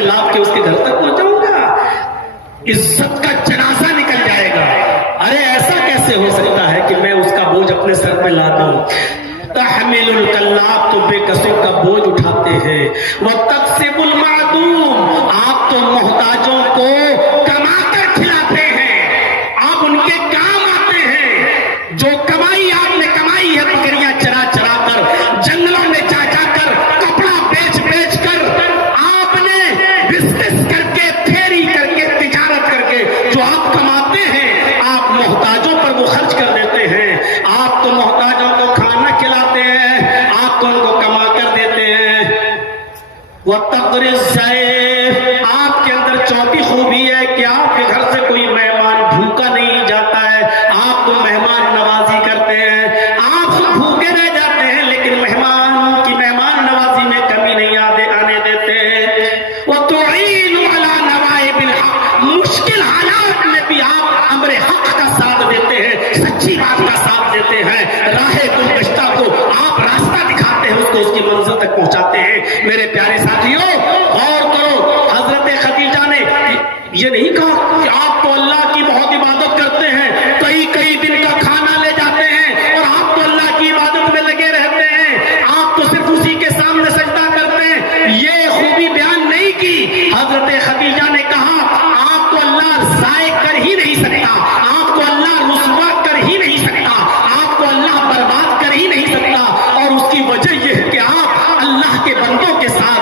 में लाद के उसके घर तक पहुंचाऊंगा, इज्जत का जनाजा निकल जाएगा। अरे ऐसा कैसे हो सकता है कि मैं उसका बोझ अपने सर पे ला दूं? तहमिलुल कल्लाब, तो बेकसों का बोझ उठाते हैं। व तक्सिबुल मादूम, आप तो मोहताजों को कमाकर खिलाते हैं, आप उनके काम आते हैं। जो कमाई आपने कमाई है बकरियां चरा चरा कर, जंगलों में जा जाकर, कपड़ा बेच बेच कर, आपने बिजनेस करके, फेरी करके, तिजारत करके जो आप कमाते हैं, आप मोहताजों पर वो खर्च कर देते हैं। आप तो मोहताजों को खाना खिलाते हैं, आप तो उनको कमा कर देते हैं। वो तक़रीज़ ज़ैफ़, आपके अंदर चौथी खूबी है कि आपके घर से कोई मेहमान भूखा नहीं जाता है, आप तो मेहमान नवाजी करते हैं। आप भूखे रह जाते हैं लेकिन मेहमान की मेहमान नवाजी में कमी नहीं आने देते। वो तुईनु अला नवाइबिल हक़, मुश्किल हालात में भी आप अम्रे हक़ का साथ देते हैं, सच्ची बात का साथ देते हैं। राहे गुलगश्ता को आप रास्ता दिखाते हैं, उसको उसकी मंजिल तक पहुंचाते हैं। मेरे प्यारे साथियों, गौर करो, हजरत खदीजा ने ये नहीं कहा कि आप तो अल्लाह की बहुत इबादत करते हैं, कई कई दिन का खाना ले जाते हैं और आप तो अल्लाह की इबादत में लगे रहते हैं, आप तो सिर्फ उसी के सामने सजदा करते हैं। ये खूबी बयान नहीं की। हजरत खदीजा ने कहा आपको अल्लाह ज़ाय कर ही नहीं सकता, आपको अल्लाह रुसवा कर ही नहीं सकता, आपको अल्लाह बर्बाद कर ही नहीं सकता। और उसकी वजह यह है कि आप अल्लाह के बंदों के साथ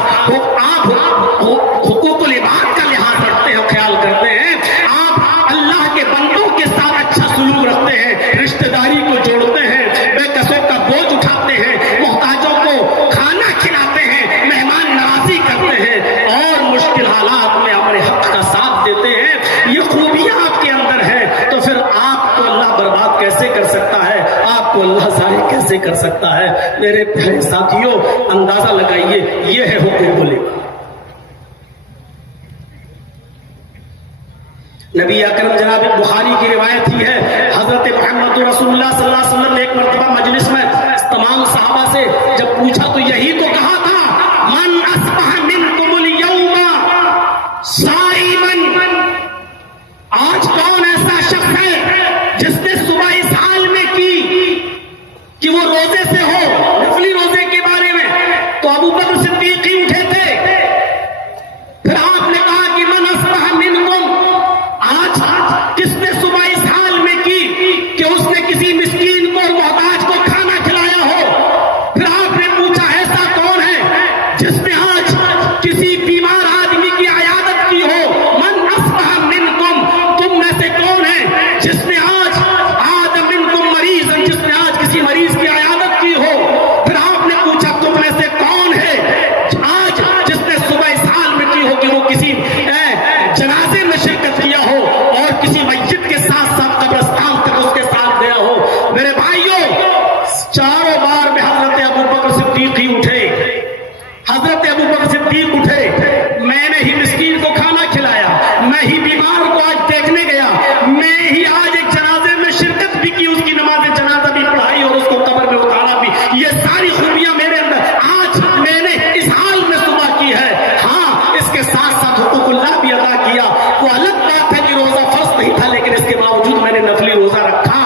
हुकूकुल इबाद का लिहाज रखते हैं, ख्याल करते हैं। आप अल्लाह के बंदों के साथ अच्छा सुलूक रखते हैं, रिश्तेदारी को जोड़ते हैं, बेकसों का बोझ उठाते हैं, मोहताजों को खाना खिलाते हैं, मेहमान नवाजी करते हैं और मुश्किल हालात में हमारे हक का साथ देते हैं। ये खूबियां आपके अंदर है, तो फिर आपको अल्लाह बर्बाद कैसे कर सकता है? आपको अल्लाह ज़ाहिर कैसे कर सकता है? मेरे प्यारे साथियों, अंदाजा लगाइए, ये है हुकूकुल इबाद। नबी अकरम जनाब बुखारी की रिवायत ही है, हजरत मोहम्मद रसूलुल्लाह सल्लल्लाहु अलैहि वसल्लम ने एक मर्तबा मजलिस में तमाम सहाबा से जब पूछा तो यही तो कहा था, मन अस्बह मिनकुमुल यौमा साइमन, आज कौन ऐसा शख्स है जिसने सुबह इस हाल में की कि वो रोजे से हो, नफली रोजे के बारे में। तो अबू बकर सिद्दीक ही उठे थे। फिर आपने कहा कि मन अस्बह मिनकुम, आज किसने सुबह इस हाल में की कि उसने किसी मिस्कीन को और मोहताज को खाना खिलाया हो। फिर आपने पूछा ऐसा कौन है जिसने आज किसी बीमार आदमी की अयादत की हो। मन अस्बह मिनकुम, तुम में से कौन है जिसने आज आद मिनकुम मरीज़न, जिसने आज किसी मरीज की अयादत की हो। फिर आपने पूछा तुम में से कौन है आज जिसने सुबह इस हाल में की हो कि वो किसी जनाजे में शिरकत किया हो और किसी मस्जिद के साथ साथ कब्रिस्तान तक उसके साथ गया हो। मेरे भाइयों, चारों बार में हजरत अबू बकर सिद्दीक ही उठे, हजरत अबू बकर सिद्दीक उठे। मैंने ही मिस्कीन को खाना खिलाया, मैं ही बीमार को आज देखने गया, मैं ही आज एक जनाजे में शिरकत भी की, उसकी नमाज जनाजा भी पढ़ाई और उसको कब्र में उतारा भी। ये सारी खूबियां मेरे अंदर आज मैंने इस हाल में सुबह की है। हाँ, इसके साथ साथ हुकूकुल्लाह भी अदा किया। वो अलग बात है कि रोजा फर्ज नहीं था, लेकिन इसके बावजूद मैंने नफली रोजा रखा।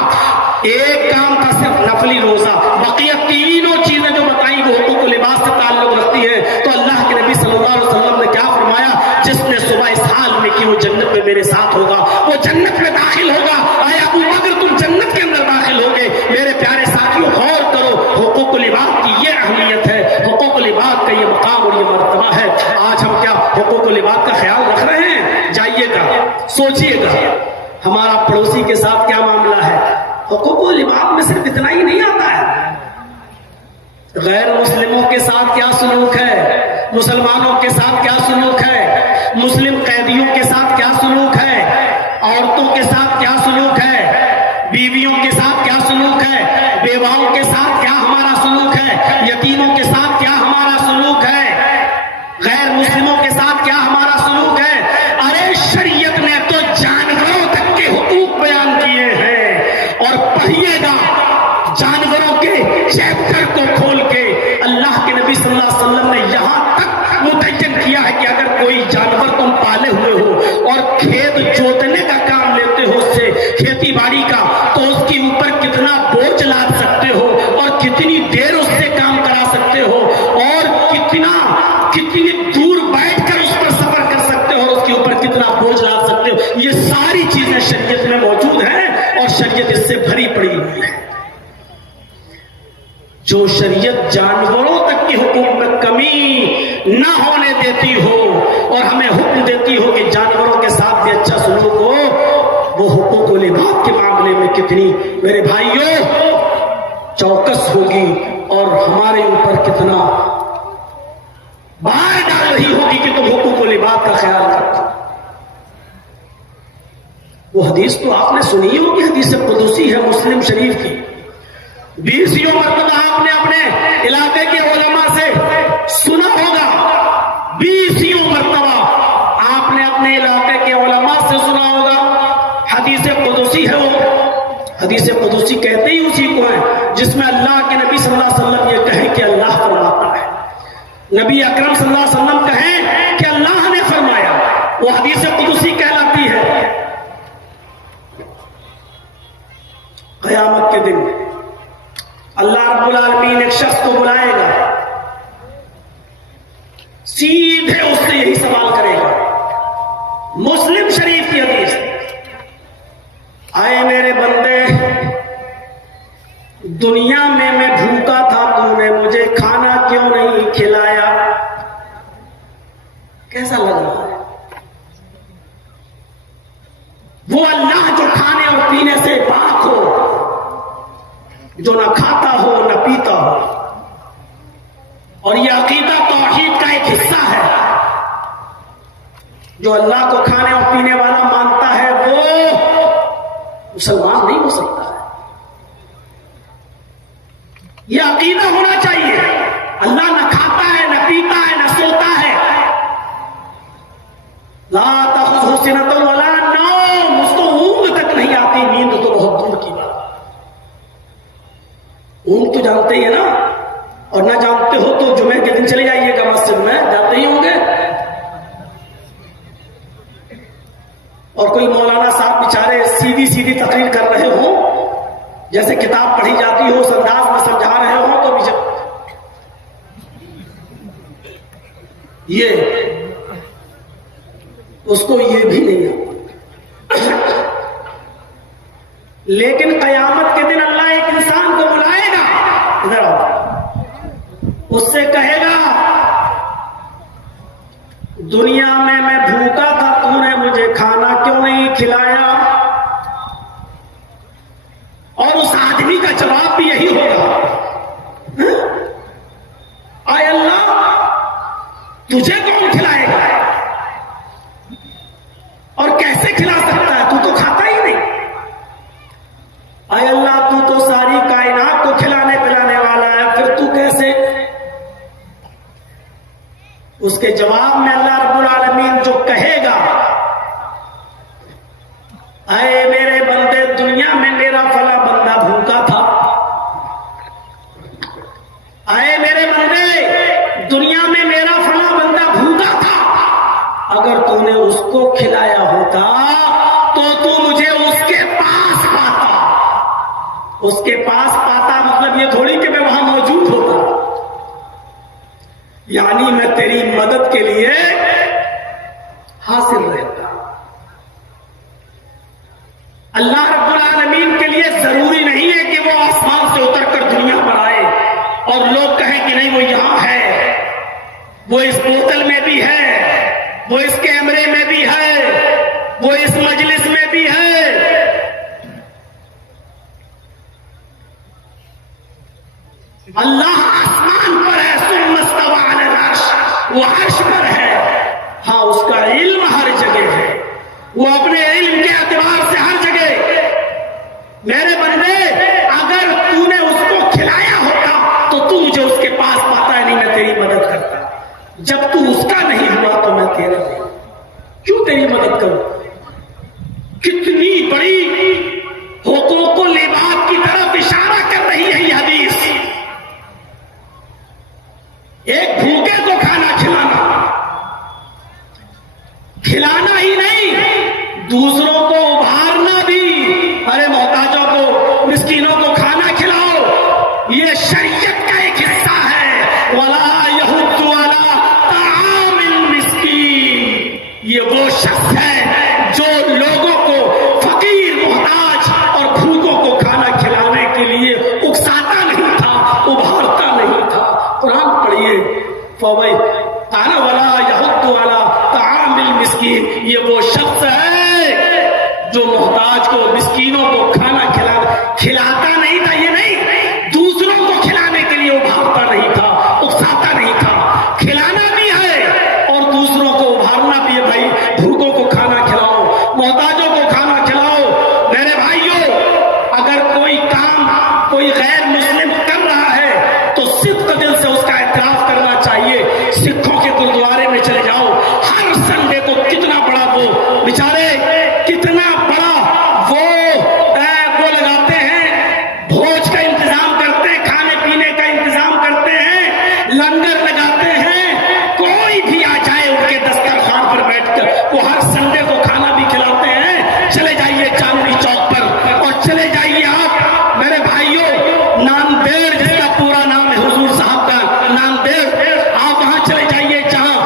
एक काम था सिर्फ नफली रोजा, बकिया तीनों चीजें जो बताई वो हुकूकुल इबाद से ताल्लुक रखती है। तो अल्लाह के नबी सल्लल्लाहु अलैहि वसल्लम ने क्या फरमाया, जिसने सुबह इस हाल में की वो जन्नत में मेरे साथ होगा, वो जन्नत में दाखिल होगा। आए अबू बकर तुम जन्नत के अंदर दाखिल होगे। मेरे प्यारे साथियों, गौर करो, हुकूकुल इबाद की ये अहमियत है, हुकूकुल इबाद का ये मकाम और ये मर्तबा है। आज हम क्या हुकूकुल इबाद का ख्याल रख रहे हैं? जाइएगा, सोचिएगा, हमारा पड़ोसी के साथ क्या मामला है। हुकूकुल इबाद में सिर्फ इतना ही नहीं आता है, गैर मुस्लिमों के साथ क्या सलूक है, मुसलमानों के साथ क्या सलूक है, मुस्लिम कैदियों के साथ क्या सलूक है, औरतों के साथ क्या सलूक है, बीवियों के साथ क्या सलूक है, बेवाओं के साथ क्या हमारा सलूक है, यतीमों के साथ क्या हमारा सलूक है, गैर मुस्लिमों के साथ क्या हमारा सलूक है। अरे शरीयत ने तो जानवरों तक के हुकूक बयान किए हैं। और पढ़िएगा, जानवरों के चैप्टर को खोल के अल्लाह के नबी सल्लल्लाहु अलैहि वसल्लम ने यहां तक मुतय्यन किया है कि अगर कोई जानवर जो शरीयत जानवरों तक के हुक्म में कमी ना होने देती हो और हमें हुक्म देती हो कि जानवरों के साथ भी अच्छा सलूक हो, वो हुकूक लिबाद के मामले में कितनी मेरे भाइयों चौकस होगी और हमारे ऊपर कितना बार डाल रही होगी कि तुम हुकूक लिबाद का ख्याल रखो। वो हदीस तो आपने सुनी होगी, हदीस कुदसी है मुस्लिम शरीफ की। 20 मरतबा आपने अपने इलाके के उलमा से सुना होगा, 20 मरतबा आपने अपने इलाके के उलमा से सुना होगा। हदीस कुदसी है वो। हदीस कुदसी कहते ही उसी को है जिसमें अल्लाह के नबी सल्लल्लाहु अलैहि वसल्लम ये कहें कि अल्लाह फरमाता है, नबी अकरम सल्लल्लाहु अलैहि वसल्लम कहें कि अल्लाह ने फरमाया, वो हदीस कुदसी कहलाती है। क़यामत के दिन अल्लाह रब्बुल आलमीन एक शख्स को बुलाएगा, सीधे उससे यही सवाल करेगा। मुस्लिम शरीफ की हदीस, आए मेरे बंदे, दुनिया में मैं भूखा था, तूने मुझे खाना क्यों नहीं खिलाया? कैसा लग रहा है? वो अल्लाह जो खाने और पीने से पाक हो, जो ना खाता हो ना पीता हो, और यह अकीदा तौहीद का एक हिस्सा है। जो अल्लाह को खाने और पीने वाला मानता है वो मुसलमान नहीं हो सकता है। यह अकीदा होना चाहिए। अल्लाह ना खाता है, ना पीता है, ना सोता है। ला ताखुज़हु सिनतुन वला नौम, उसको ऊंघ तक नहीं आती, नींद तो बहुत दूर की बात। ऊंघ तो जानते ही है ना, और ना जानते हो तो जुमे के दिन चले जाइएगा मस्जिद में, जाते ही होंगे। और कोई मौलाना साहब बेचारे सीधी सीधी तकरीर कर रहे हो, जैसे किताब पढ़ी जाती हो, उस अंदाज में समझा रहे हो, तो ये उसको ये भी नहीं आता। लेकिन कयामत के दिन अल्लाह एक इंसान को बुलाएगा, इधर आओ, उससे कहेगा, दुनिया में मैं भूखा था, तूने मुझे खाना क्यों नहीं खिलाया? और उस आदमी का जवाब भी यही होगा, आय अल्लाह, तुझे कौन खिलाएगा और कैसे खिला सकता है? तू तो खाता ही नहीं। आय अल्लाह, तू तो सारी कायनात को खिलाने पिलाने वाला है, फिर तू कैसे? उसके जवाब में अल्लाह रब्बुल आलमीन जो कहेगा, अरे मेरे बंदे, दुनिया में मेरा फला बंदा भूखा था। अरे मेरे बंदे, दुनिया में मेरा फला बंदा भूखा था। अगर तूने उसको खिलाया होता तो तू मुझे उसके पास पाता। उसके पास पाता मतलब ये थोड़ी कि मैं वहां मौजूद होता, यानी मैं तेरी मदद के लिए हासिल रहता। अल्लाह रब्बुल आलमीन के लिए जरूरी नहीं है कि वो आसमान से उतरकर दुनिया पर आए और लोग कहें कि नहीं वो यहां है, वो इस बोतल में भी है, वो इस कैमरे में भी है, वो इस मजलिस में भी है। अल्लाह आसमान पर है, सुम्मा इस्तवा अलल अर्श, वो अर्श पर है। हाँ, उसका इल्म हर जगह है, वो अपने इल्म के एतबार से हर जगह। मेरे बंदे, अगर तूने उसको खिलाया होता तो तू मुझे उसके पास पाता है, नहीं मैं तेरी मदद करता। जब तू उसका नहीं हुआ तो मैं तेरा नहीं, क्यों तेरी मदद करूं? कितनी बड़ी हुकूक लिबाद की तरफ इशारा कर रही है यह हदीस। एक भूखे को खाना खिलाना, खिलाना ही नहीं, दूसरों को उभारना भी। अरे मोहताजों को, मिस्कीनों को खाना खिलाओ, ये शरीयत का एक हिस्सा है। वला यहुद्दु अला ताआमिल मिस्कीन, ये वो शख्स है जो लोगों को, फकीर, मोहताज और भूखों को खाना खिलाने के लिए उकसाता नहीं था, उभारता ये वो शख्स है जो मोहताज को, मिस्कीनों को खाना खिलाता नहीं था, ये नहीं, दूसरों को खिलाने के लिए उभारता नहीं था, उकसाता नहीं था। खिलाना भी है और दूसरों को उभारना भी है। भाई भूखों को खाना खिलाओ, मोहताजों को खाना खिलाओ। मेरे भाइयों, अगर कोई काम कोई गैर मुस्लिम कर रहा है तो सिद्क दिल से उसका एतराफ करना चाहिए। सिखों के गुरुद्वारे में चले जाओ, हर संडे को कितना बड़ा वो बेचारे, कितना बड़ा वो लगाते हैं, भोज का इंतजाम करते हैं, खाने पीने का इंतजाम करते हैं, लंगर लगाते हैं। कोई भी आ जाए उनके दस्तरखान पर बैठकर वो हर संडे को खाना भी खिलाते हैं। चले जाइए चांदनी चौक पर और चले जाइए आप मेरे भाइयों नांदेड़, जिसका पूरा नाम है हुजूर साहब का नांदेड़, आप वहां चले जाइए जहां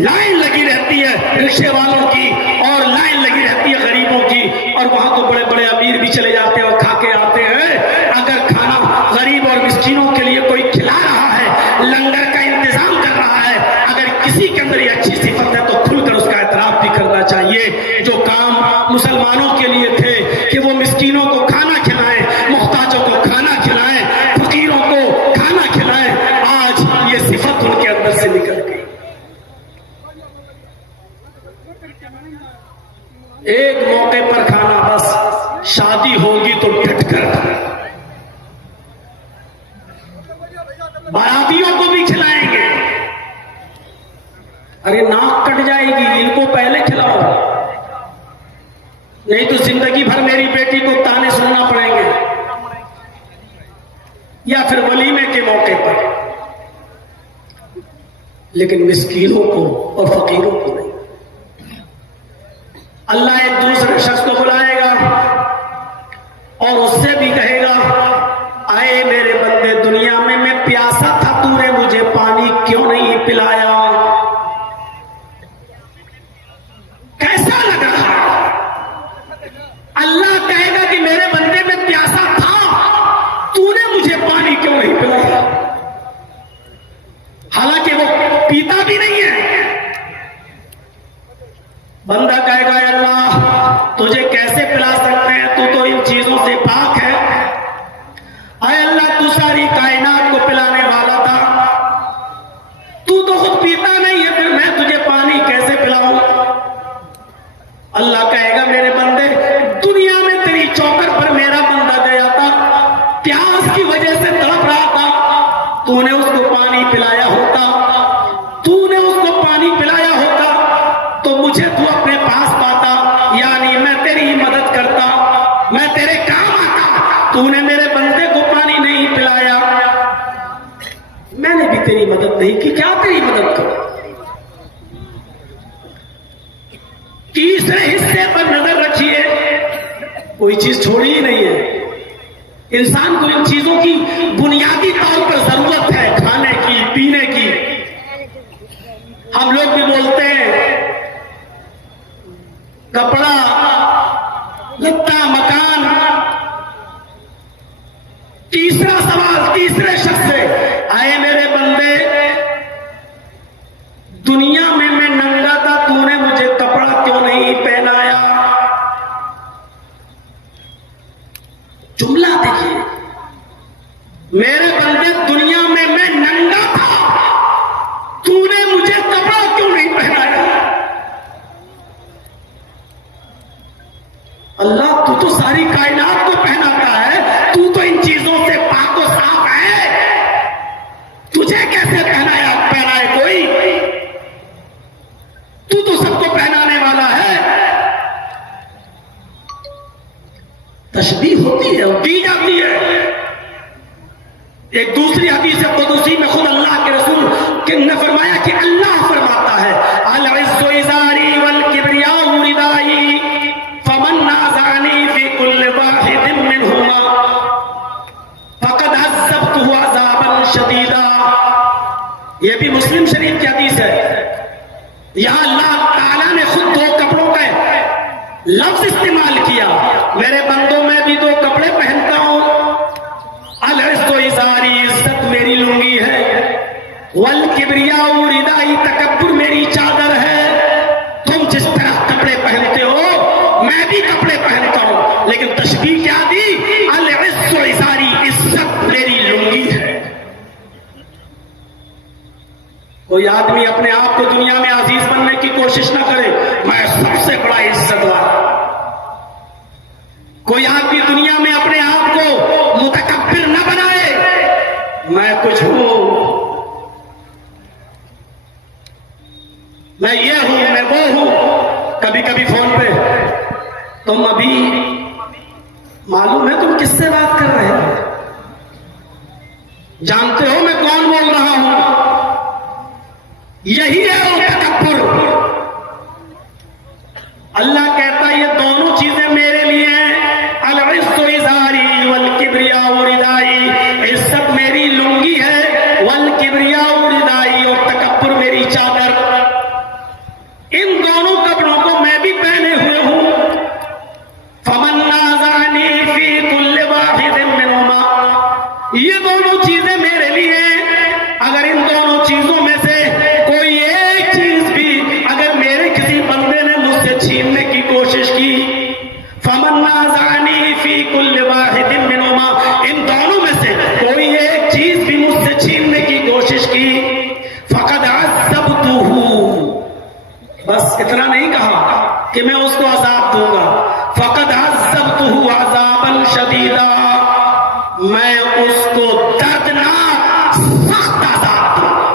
लाइन लगी रहती है रिक्शे वालों की और लाइन लगी रहती है गरीबों की, और वहां तो बड़े बड़े अमीर भी चले जाते हैं और खा के आते हैं। अगर खाना गरीब और मिस्कीनों के लिए कोई खिला रहा है, लंगर का इंतजाम कर रहा है, अगर किसी के अंदर ये अच्छी सिफत है तो खुलकर उसका एतराफ भी करना चाहिए। जो काम मुसलमानों के लिए थे कि वो मिस्कीनों को खाना खिलाएं, मुहताजों को खाना खिलाएं, फकीरों को खाना खिलाएं, आज ये सिफत उनके अंदर से निकल गई। एक मौके पर खाना, बस शादी होगी तो डटकर, बारातियों को भी खिलाएंगे। अरे नाक कट जाएगी, इनको पहले खिलाओ, नहीं तो जिंदगी भर मेरी बेटी को ताने सुनना पड़ेंगे। या फिर वलीमे के मौके पर, लेकिन मिस्कीनों को और फकीरों को नहीं। अल्लाह एक दूसरे शख्स को बुलाएगा और उससे भी कहेगा, आए मेरे बंदे, दुनिया में मैं प्यासा था, तूने मुझे पानी क्यों नहीं पिलाया? कैसा लग रहा है? अल्लाह कहेगा कि मेरे बंदे में प्यासा था, तूने मुझे पानी क्यों नहीं पिलाया? हालांकि वो पीता भी नहीं है। बंदा कहेगा, अल्लाह तुझे कैसे पिला सकते हैं, तू तो इन चीजों से पाक है। अरे अल्लाह, तू सारी कायनात को पिलाने वाला था, तू तो खुद पीता नहीं है, फिर मैं तुझे पानी कैसे पिलाऊं? अल्लाह कहेगा, मेरे बंदे, दुनिया में तेरी चौखट पर मेरा बंदा गया था, प्यास की वजह से तड़प रहा था, तूने उसको पानी पिलाया होता, तूने उसको पानी पिलाया होता तो मुझे तू अपने पास पाता, यानी मैं तेरी मदद करता, मैं तेरे काम आता। तूने मेरे बंदे को पानी नहीं पिलाया, मैंने भी तेरी मदद नहीं की, क्या तेरी मदद करूं? तीसरे हिस्से पर नजर रखिए, कोई चीज छोड़ी ही नहीं है। इंसान को इन चीजों की बुनियादी तौर पर जरूरत है, खाने की, पीने की। हम लोग भी बोलते हैं कपड़ा, लत्ता, मकान। तीसरा सवाल तीसरे शख्स से, आए मेरे बंदे, दुनिया में मैं नंगा था, तूने मुझे कपड़ा क्यों नहीं पहनाया? जुमला देखिए, मेरे बंदे, दुनिया में मैं नंगा था, तूने मुझे कपड़ा क्यों नहीं पहनाया? अल्लाह, तू तो सारी कायनात को पहनाता है, तू तो इन चीजों से पाक और साफ है, तुझे कैसे पहनाए कोई? तू तो सबको पहनाने वाला है। तशबीह होती है और दी जाती है। एक दूसरी हदीस कुदसी में खुद अल्लाह के रसूल ने फरमाया कि अल्लाह फरमाता है, अल इज़्ज़ु इज़ारी वल किब्रियाउ रिदाई फमन नाज़अनी फी कुल्लि वाहिदिन मिनहुमा फक़द अज़्ज़बतहु अज़ाबन शदीदा। यह भी मुस्लिम शरीफ की हदीस है। यहां अल्लाह ताला ने खुद दो कपड़ों का लफ्ज इस्तेमाल किया। मेरे बंदों में भी दो कपड़े पहनता हूं। अल इज़्ज़ु इज़ारी, इज्जत मेरी लुंगी है, वल किब्रियाउ रिदाई, तकब्बुर मेरी चादर है। तुम जिस तरह कोई आदमी अपने आप को दुनिया में अजीज बनने की कोशिश ना करे, मैं सबसे बड़ा इज्जतदार। कोई आदमी दुनिया में अपने आप को मुतकब्बिर न बनाए, मैं कुछ हूं, मैं ये हूं, मैं वो हूं। कभी कभी फोन पे, तुम अभी मालूम है तुम किससे बात कर रहे हो? जानते हो मैं कौन बोल रहा हूं? यही है वो तकब्बुर। अल्लाह कहता है ये दोनों चीजें मेरे लिए हैं। अल-इज़्ज़ु इज़ारी वल किब्रियाउ रिदाई। इज्जत मेरी लुंगी है, वल किब्रियाउ रिदाई, और तकब्बुर मेरी चादर। इन दोनों कपड़ों को मैं भी पहने हुए हूं। फमन नाज़ानी फी कुल्लि वाहिदिन मिनहुमा। ये दोनों चीजें मेरे लिए हैं। अगर इन दोनों चीजों में से कोई एक चीज भी अगर मेरे किसी बंदे ने मुझसे छीनने की कोशिश की, फमन नाज़ानी फी कुल्लि वाहिदिन मिनहुमा, इन दोनों में से कोई एक चीज भी मुझसे छीनने की कोशिश की, फक़द अज़्ज़बतुहु। बस इतना नहीं कहा कि मैं उसको अज़ाब दूंगा, फक़द अज़्ज़बतुहु अज़ाबन शदीदा, मैं उसको दर्दनाक सख्त अज़ाब दूंगा।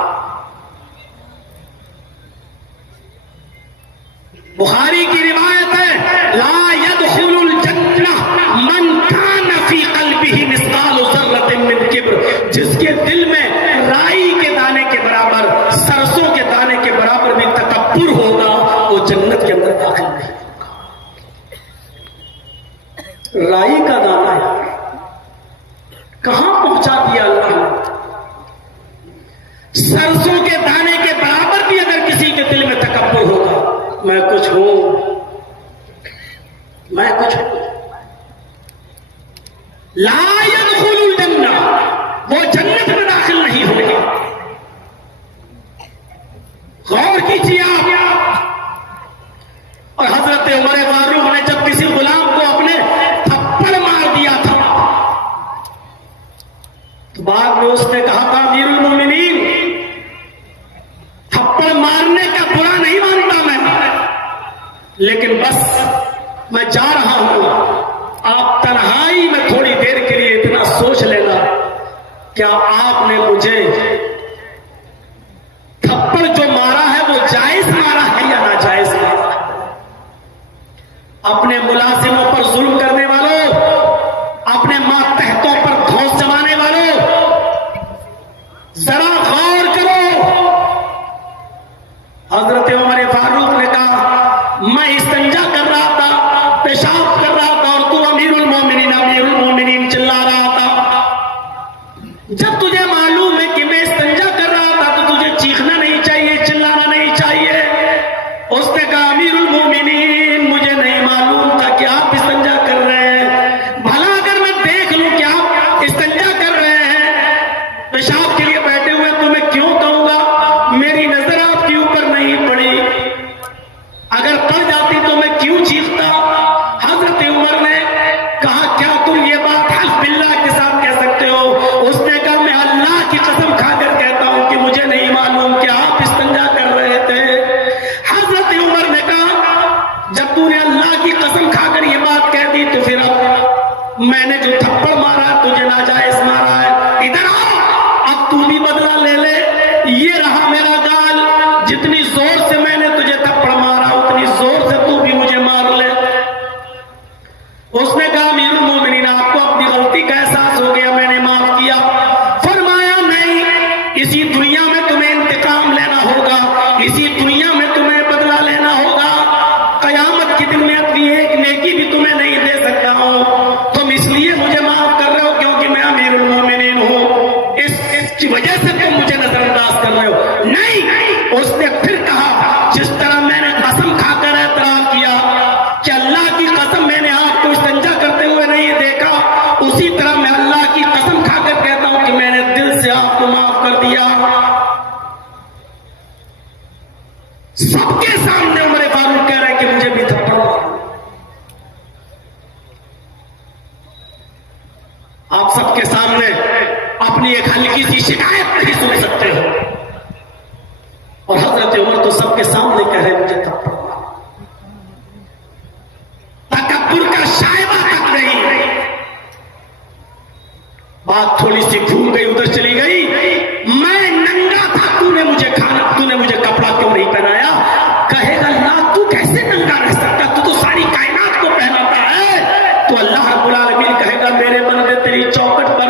बुखारी की रिवायत है, ला यदखुलुल जन्नह मन कान फी क़ल्बिही मिस्क़ालु ज़र्रतिन मिन किब्र। जिसके दिल में राई के दाने के बराबर, सरसों के दाने के बराबर भी तकब्बुर होगा, वो जन्नत के अंदर दाखिल नहीं होगा। राई का दाना है, कहां पहुंचा दिया अल्लाह ने? सरसों के दाने के बराबर भी अगर किसी के दिल में तकब्बुर होगा, मैं कुछ हूं, मैं कुछ हूं, ला यदखुलुल जन्नह, वो जन्नत में दाखिल नहीं होगा। गौर कीजिए आप। और हजरत उमर फारूक ने जब किसी गुलाम को अपने थप्पड़ मार दिया था, तो बाद में उसने कहा था, अमीरुल मोमिनीन, थप्पड़ मारने का बुरा नहीं मानता मैं, लेकिन बस मैं जा रहा हूं, आप तन्हाई में थोड़ी देर के लिए इतना सोच लेना, क्या आपने मुझे थप्पड़ जो मारा है वो जायज मारा है या नाजायज मारा है? अपने मुलाजिमों पर जुल्म करने वालों, अपने मातहतों पर धौंस जमाने वालों, जरा गौर करो। हजरत उमर फारूक ने कहा, मैं इस्तंजा कर रहा था, पेशाब कर रहा था, और तू अमीरुल मोमिनीन चिल्ला रहा था। जब तुझे मालूम है कि मैं इस्तंजा कर रहा था, तो तुझे चीखना नहीं चाहिए, चिल्लाना नहीं चाहिए। उसने कहा, अमीरुल मोमिनीन, मुझे नहीं मालूम था कि आप इस्तंजा कर रहे हैं। भला अगर मैं देख लूं कि आप इस्तंजा कर रहे हैं, पेशाब के लिए बैठे हुए, तो मैं क्यों कहूंगा मेरी नजर आपके ऊपर नहीं पड़ी? अगर पड़ जाती तो मैं क्यों चीखता? हजरत उमर ने कहा, क्या तुम ये बात हल्फ बिल्लाह के साथ कह सकते हो? उसने कहा, मैं अल्लाह की कसम खाकर कहता हूं कि मुझे नहीं मालूम कि आप इस्तंजा कर रहे थे। हजरत उमर ने कहा, जब तूने अल्लाह की कसम खाकर ये बात कह दी, तो फिर अब मैंने जो थप्पड़ मारा तुझे नाजायज मारा है, इधर आ, अब तू भी बदला ले ले। ये रहा मेरा गाल, जितनी जोर से मैंने तुझे थप्पड़ मारा, उतनी जोर से तू भी मुझे मार ले। उसने कहा, अमीरुल मोमिनीन, आपको अपनी गलती का एहसास हो गया, मैंने माफ किया। फरमाया, नहीं, इसी दुनिया में तुम्हें इंतकाम लेना होगा, इसी दुनिया में तुम्हें बदला लेना होगा। कयामत के दिन में अपनी एक नेकी भी तुम्हें नहीं दे सकता हूं। तुम इसलिए मुझे माफ कर रहे हो क्योंकि मैं अमीरुल मोमिनीन हूं, इसकी वजह से तुम मुझे नजरअंदाज कर रहे हो? नहीं। उसने फिर कहा, जिस तरह मैंने कसम खाकर एतराफ किया कि अल्लाह की कसम मैंने आपको इस्तंजा करते हुए नहीं देखा, उसी तरह मैं अल्लाह की कसम खाकर कहता हूं कि मैंने दिल से आपको माफ कर दिया। सबके सामने उमर फारूक कह रहे हैं कि मुझे भी थप्पड़ मारो। आप सबके सामने अपनी एक हल्की सी शिकायत नहीं सुन सकते हो। और हजरत उमर तो सबके सामने कह रहे मुझे थप्पड़ मारो। तकब्बुर का शायबा तक नहीं। बात थोड़ी सी घूम गई, उधर चली गई। मैं नंगा था, तूने मुझे कपड़ा क्यों नहीं पहनाया? कहेगा ना, तू कैसे नंगा रह सकता, तू तो सारी कायनात को पहनाता है। तो अल्लाह रब्बुल आलमीन कहेगा मेरे बंदे तेरी चौखट पर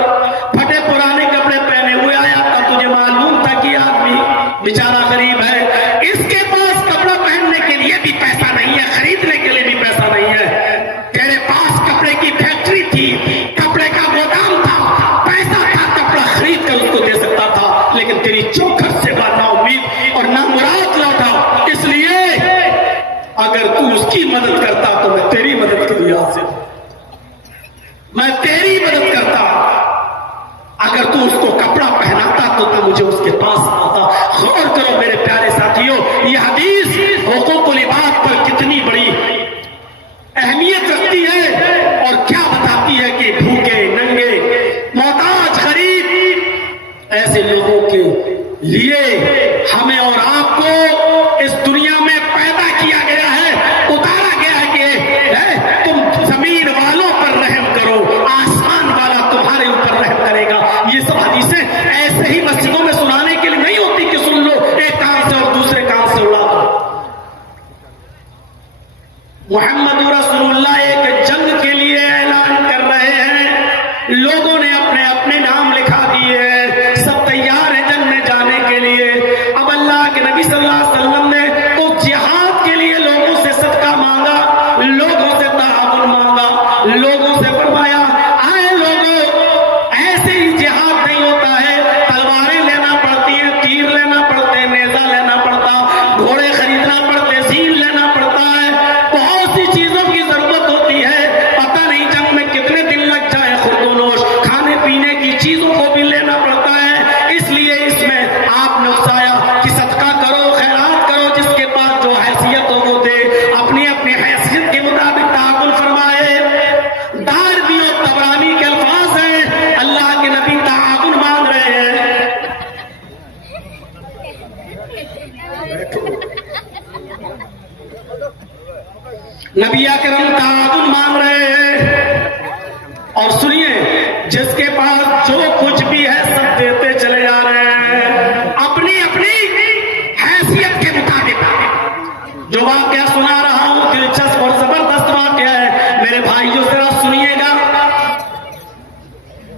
फटे पुराने कपड़े पहने हुए आया था, तुझे मालूम था कि आदमी बेचारा गरीब है, इसके पास कपड़ा पहनने के लिए भी पैसा नहीं है, खरीदने के लिए भी पैसा नहीं है। तेरे पास कपड़े की फैक्ट्री थी, कपड़े का गोदाम था, पैसा था, कपड़ा खरीद कर उसको दे सकता था, लेकिन तेरी चौखट से ना उम्मीद और ना मुराद लौटा। इसलिए अगर तू उसकी मदद करता तो मैं तेरी मदद के लिए हाजिर हूं, मैं तेरी मदद करता। अगर तू उसको कपड़ा पहनाता तो तू मुझे उसके पास आता। गौर करो मेरे प्यारे साथियों, यह हदीस हुकूकुल इबाद पर कितनी बड़ी अहमियत रखती है और क्या बताती है कि भूखे, नंगे, मोहताज, गरीब ऐसे लोगों के लिए हमें और आपको इस दुनिया में पैदा किया गया है, उतारा गया है कि तुम जमीन वालों पर रहम करो, आसमान वाला तुम्हारे ऊपर रहम करेगा। ये सब हदीसें ऐसे ही मस्जिदों में सुनाने के लिए नहीं होती कि सुन लो एक कान से और दूसरे कान से उड़ा दो। मोहम्मद रसूलुल्लाह एक जंग के लिए ऐलान कर रहे हैं, लोगों ने अपने अपने नाम लिखा दिए हैं, सब तैयार हैं जंग में जाने के लिए। अब अल्लाह के नबी सल्लल्लाहु अलैहि वसल्लम ने उस जिहाद के लिए लोगों से सदका मांगा, लोगों से ताउन मांगा, लोगों से फरमाया आए लोगों, ऐसे ही जिहाद नहीं होता है, तलवारें लेना पड़ती है, तीर लेना पड़ते हैं, नेजा लेना पड़ता, घोड़े खरीदना पड़ते, जीन लेना पड़ता है, बहुत सी चीजों की जरूरत होती है। पता नहीं जंग में कितने दिन लग जाए, खुर्दोनोश खाने पीने की चीजों को भी लेना पड़ता है। इसलिए इसमें आपने उकसाया कि सदका करो, खैरात करो, जिसके पास जो हैसियत हो वो दे, अपनी अपनी हैसियत के मुताबिक ताकुल फरमाए। दारमी और तबरानी के अल्फाज हैं, अल्लाह के नबी ताकुल मांग रहे हैं। नबी अकरम ताउन मांग रहे हैं। और सुनिए, जिसके पास जो कुछ भी है सब देते चले जा रहे हैं अपनी अपनी हैसियत के मुताबिक। जो वाकया सुना रहा हूं दिलचस्प और जबरदस्त वाकया है, मेरे भाइयों जरा सुनिएगा।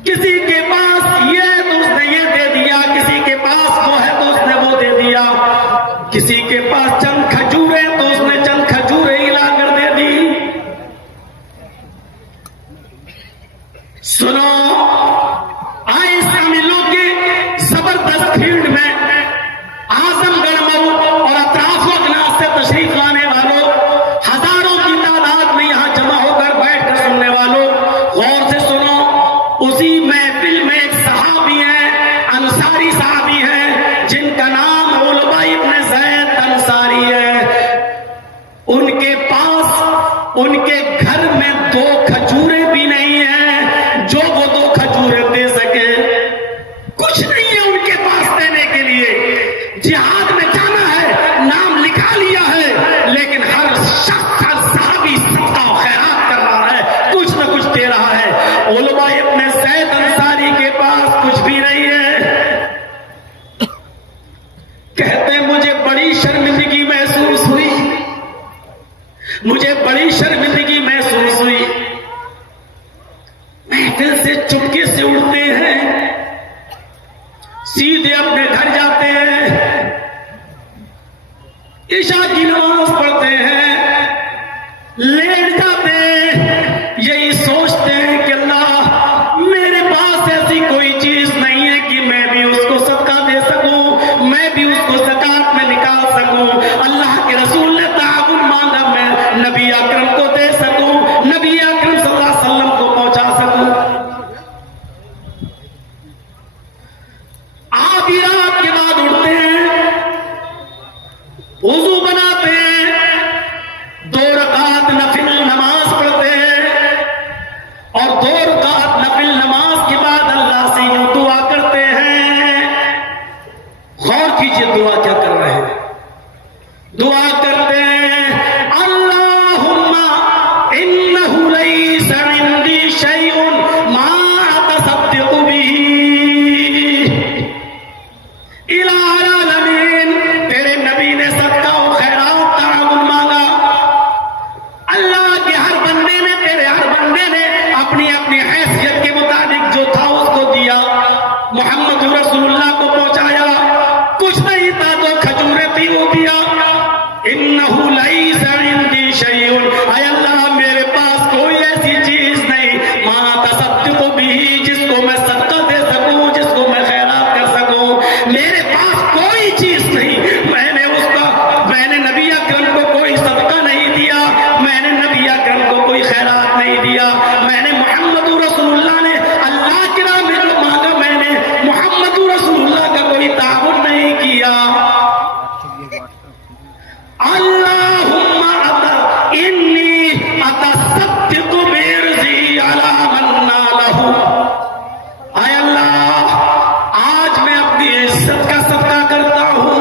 किसी के पास ये है तो उसने ये दे दिया, किसी के पास वो है तो उसने वो दे दिया, किसी के पास चंद खजूरे तो उसने चंद खजूरे हिला कर दे दी। सुनो, आए शामिलों के जबरदस्त फील्ड में आजमगढ़ मऊ और अतराफों से तशरीफ लाने वालों, हजारों की तादाद में यहां जमा होकर बैठकर सुनने वालों, गौर से सुनो। उसी महफिल में एक सहाबी है, अंसारी सहाबी है, जिनका नाम उलबा इब्न ज़ैद अंसारी है। उनके पास उनके घर में 2 खजूरें भी नहीं है जो वो 2 खजूरें दे सके, कुछ नहीं है उनके पास देने के लिए। जिहाद में जाना है, नाम लिखा लिया है, लेकिन हर शख्स, हर सहाबी सदका और खैरात कर रहा है, कुछ न कुछ दे रहा है। उलबा इब्न ज़ैद अंसारी के पास कुछ भी नहीं है। कहते मुझे बड़ी शर्मिंदगी महसूस हुई, मुझे बड़ी शर्मिंदगी महसूस हुई। महफिल से चुपके से उड़ते हैं, सीधे अपने घर जाते हैं, इशा की नमाज पढ़ते हैं, लेट जाते हैं, यही सोचते हैं कि अल्लाह मेरे पास ऐसी कोई चीज नहीं है कि मैं भी उसको सदका दे सकूं, मैं भी उसको ज़कात में निकाल सकूं। अल्लाह के रसूल ने ताउन मांगा, मैं नबी अकरम को दे सकूं, नबी अकरम सल्लल्लाहु अलैहि वसल्लम को पहुंचा सकूं। आधी रात के बाद उठते हैं, वुजू बनाते हैं, 2 रकात नफिल नमाज पढ़ते हैं और 2 रकात नफिल नमाज के बाद अल्लाह से यूं दुआ करते हैं। गौर कीजिए दुआ क्या कर रहे हैं। इन्नहु लैसा इंदी शैउन, ऐ अल्लाह मेरे पास कोई ऐसी चीज नहीं, मा तसद्दक़ु बिही, जिसको मैं सदका दे सकूं, जिसको मैं खैरात कर सकूं, मेरे पास कोई चीज नहीं। मैंने नबी अकरम को कोई सदका नहीं दिया, मैंने नबी अकरम को कोई खैरात नहीं दिया, मैंने मोहम्मद रसूलुल्लाह ने अल्लाह के नाम में जो मांगा, मैंने मोहम्मद रसूलुल्लाह का कोई ताउन नहीं किया। अल्लाहुम्मा इन्नी अतसद्दक़ु बिर्ज़ी अला मन नालहु, आय अल्लाह आज मैं अपनी इज्जत का सदका करता हूँ।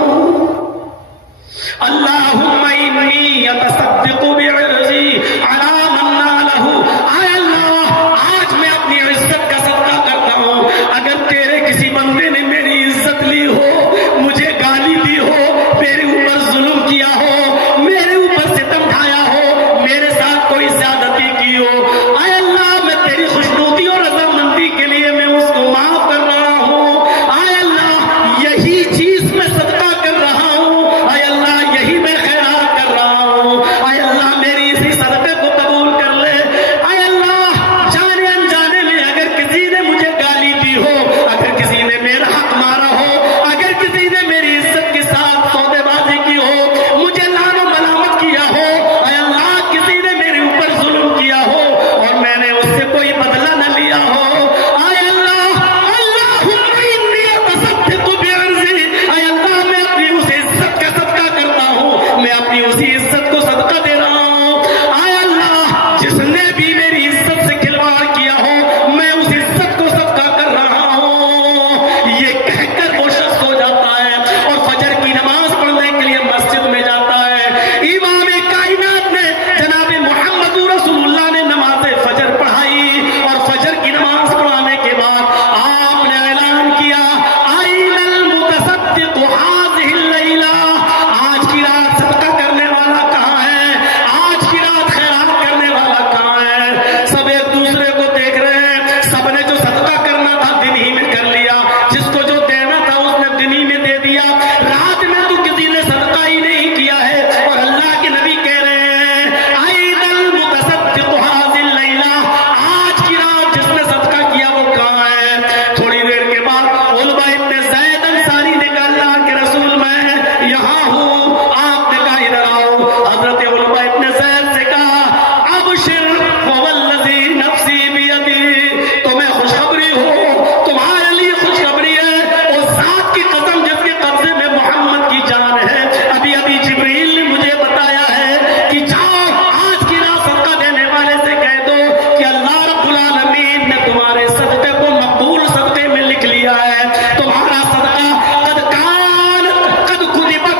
अल्लाहुम्मा इन्नी अतसद्दक़ु बिर्ज़ी अला मन नालहु, आय अल्लाह आज मैं अपनी इज्जत का सदका करता हूँ। अगर तेरे किसी बंदे ने मेरी इज्जत ली हो, मुझे गाली दी हो, मेरे ऊपर जुल्म किया हो, मेरे ऊपर सितम ढाया हो, मेरे साथ कोई ज्यादती की हो, आय अल्लाह मैं तेरी खुशनुदी और रज़ामंदी के लिए मैं उसको माफ कर रहा हूँ। आय अल्लाह यही चीज मैं सदका कर रहा हूँ, आय अल्लाह यही मैं खैरात कर रहा हूँ। आय अल्लाह मेरी इसी सदके को कबूल कर ले। आय अल्लाह जाने अनजाने में अगर किसी ने मुझे गाली दी हो, अगर किसी ने मेरा हक मारा हो, अगर किसी ने मेरी इज्जत के साथ सौदेबाजी की हो, मुझे लानो मलामत किया हो, आय अल्लाह किसी ने मेरे ऊपर जुल्म किया हो और मैंने उससे कोई बदला न लिया हो, आय अल्लाह अल्लाहुम्मा इन्नी अतसद्दक़ु बिर्ज़ी, आय अल्लाह मैं अपनी उस इज्जत का सदका करता हूँ, मैं अपनी उसी इज्जत को सदका दे रहा हूँ। आय अल्लाह जिसने भी मेरी इज्जत से खिलवाड़ किया हो, मैं उस इज्जत को सदका कर रहा हूँ। ये कहकर वो शख्स हो जाता है और फजर की नमाज पढ़ने के लिए मस्जिद में जाता है। इमाम कायनात ने जनाब मोहम्मद रसूलुल्लाह ने नमाज फजर पढ़ाई और फजर की नमाज पढ़ाने के बाद आपने ऐलान किया, आइनल मुतसद्दिक़ु हाज़िहिल लैला, आज की रात सदका करने वाला कहाँ है, आज की रात खैरात करने वाला कहाँ है। सब एक दूसरे को देख रहे हैं, सबने जो सदका करना था दिन ही में कर लिया, जिसको जो देना था उसने दिन ही में दे दिया। रात में तो किसी ने सदका ही नहीं किया है और अल्लाह के नबी कह रहे हैं, आइनल मुतसद्दिक़ु हाज़िल लैला, आज की रात जिसने सदका किया वो कहाँ है। थोड़ी देर के बाद उलबा इब्न ज़ैद अंसारी ने कहा, अल्लाह के रसूल मैं यहाँ हूँ। आपने कहा इधर आओ। हजरत उलबा इब्न ज़ैद से कहा, अबशिर वल्लज़ी नफ्सी बियदी, तुम्हें खुशखबरी हो, तुम्हारे लिए खुशखबरी है, उस ज़ात की कसम जिसके कब्जे में मोहम्मद की जान है। अभी अभी जिब्रील ने मुझे बताया है कि जाओ आज की रात सदका देने वाले से कह दो कि अल्लाह रब्बुल आलमीन ने तुम्हारे सदके को मकबूल सदके में लिख लिया है। तुम्हारा सदका कद कुतिबत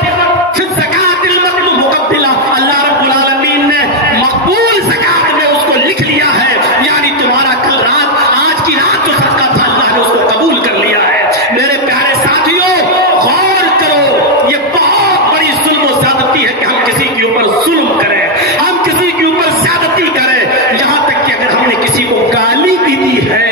फिर ज़कातिल मुक़ब्बिला, अल्लाह रब्बुल आलमीन ने मकबूल ज़कात में उसको लिख लिया है। यानी तुम्हारा कल रात, आज की रात जो सदका था अल्लाह ने उसको कबूल कर लिया है। मेरे प्यारे साथियों गौर करो, ये बहुत बड़ी जुल्म और ज़्यादती है कि हम किसी के ऊपर जुल्म करें, हम किसी के ऊपर ज़्यादती करें। यहां तक कि अगर हमने किसी को गाली भी दी है,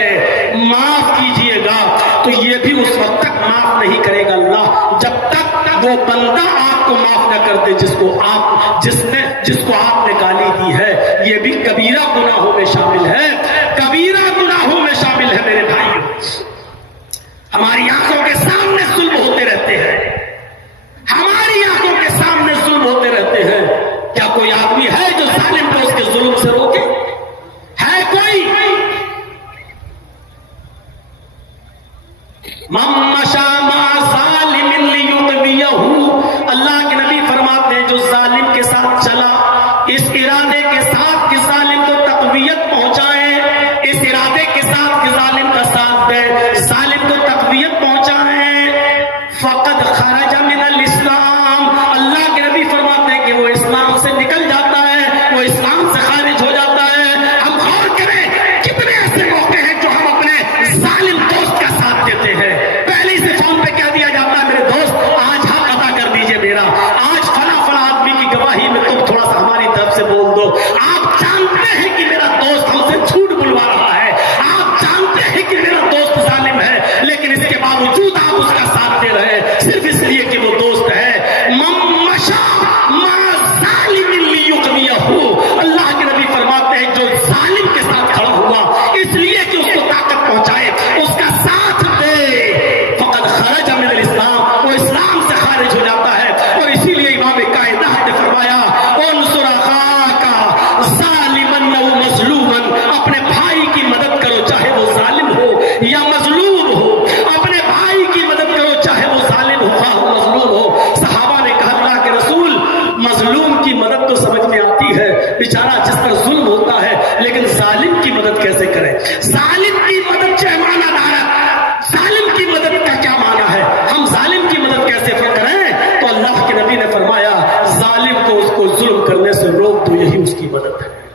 माफ कीजिएगा, तो ये भी उस वक्त तक माफ नहीं करेगा अल्लाह जब तक वो बंदा आपको माफ न कर दे जिसको आपने गाली दी है। ये भी कबीरा गुनाहों में शामिल है, कबीरा गुनाहों में शामिल है। मेरे भाइयों, हमारी आंखों के सामने जुल्म होते रहते हैं, हमारी आंखों के सामने जुल्म होते रहते हैं। क्या कोई आदमी है जो जालिम को उसके जुल्म से रोके? है कोई? अल्लाह के नबी फरमाते हैं, जो जालिम के साथ चला इस इरादे के साथ कि जालिम को तकवीयत पहुंचाए, इस इरादे के साथ कि जालिम का साथ दे, जालिम को तकवीयत पहुंचाए, फकद खरज मिनल इस्लाम, अल्लाह के नबी फरमाते हैं कि वो इस्लाम से निकल जाता है, वो इस्लाम से खारिज हो जाता है। हम गौर करें, कितने ऐसे मौके हैं जो हम अपने जालिम दोस्त का साथ देते हैं। पहले से फोन पे कह दिया जाता है, मेरे दोस्त आज हक अदा कर दीजिए मेरा, आज फला फला आदमी की गवाही में तुम थोड़ा सा हमारी तरफ से बोल दो। आप जानते हैं कि मेरा दोस्त हमसे झूठ बुलवा रहा है, आप जानते हैं कि मेरा दोस्त जालिम है, लेकिन इसके बावजूद मदद तो समझ में आती है, बेचारा जिस पर जुल्म होता है, लेकिन जालिम की मदद कैसे करें? जालिम की मदद चाहमाना दारा, जालिम की मदद का क्या माना है? हम जालिम की मदद कैसे करें? तो अल्लाह के नबी ने फरमाया, जालिम को उसको जुल्म करने से रोक दो, यही उसकी मदद है।